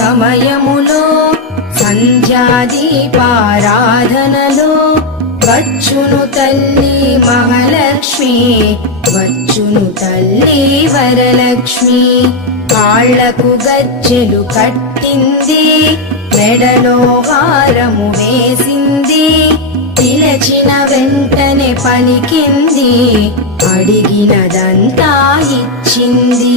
సమయములో సంధ్యాదీపారాధనలో వచ్చును తల్లి మహాలక్ష్మి వచ్చును తల్లి వరలక్ష్మి కాళ్లకు గజ్జెలు కట్టింది మెడలో హారము వేసింది పిలచిన వెంటనే పలికింది అడిగినదంతా ఇచ్చింది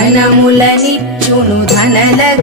ధనములనిచ్చును ధనల